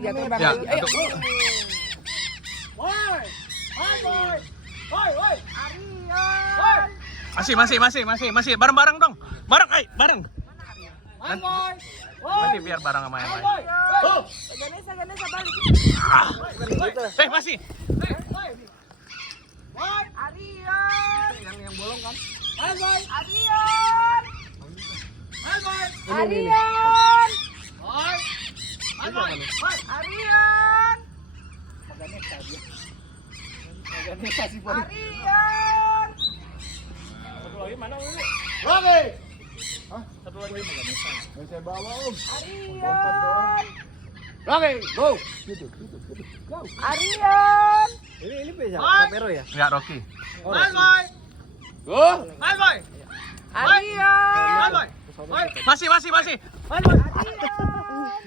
Ya, terbang. Ya, Ayo. Boy. Boy. Masih. Masih. Bareng-bareng dong. Bareng, bareng. Boy. Nanti biar bareng sama yang lain. Go. Ganesa balik. Masih. Boy. Arion. Yang bolong kan? Boy. Arion. Boy. Arion. Boy. Boy. Arion. Ganesa sih boy. Arion. Satu lagi mana ini? Rocky. Hah? Satu lagi Ganesa. Saya bawa om. Arion. Rocky, go. Arion. Ini bisa Capero ya? Enggak, Rocky. Boy. Go. Boy. Arion. Boy. Masih. Boy. Arion.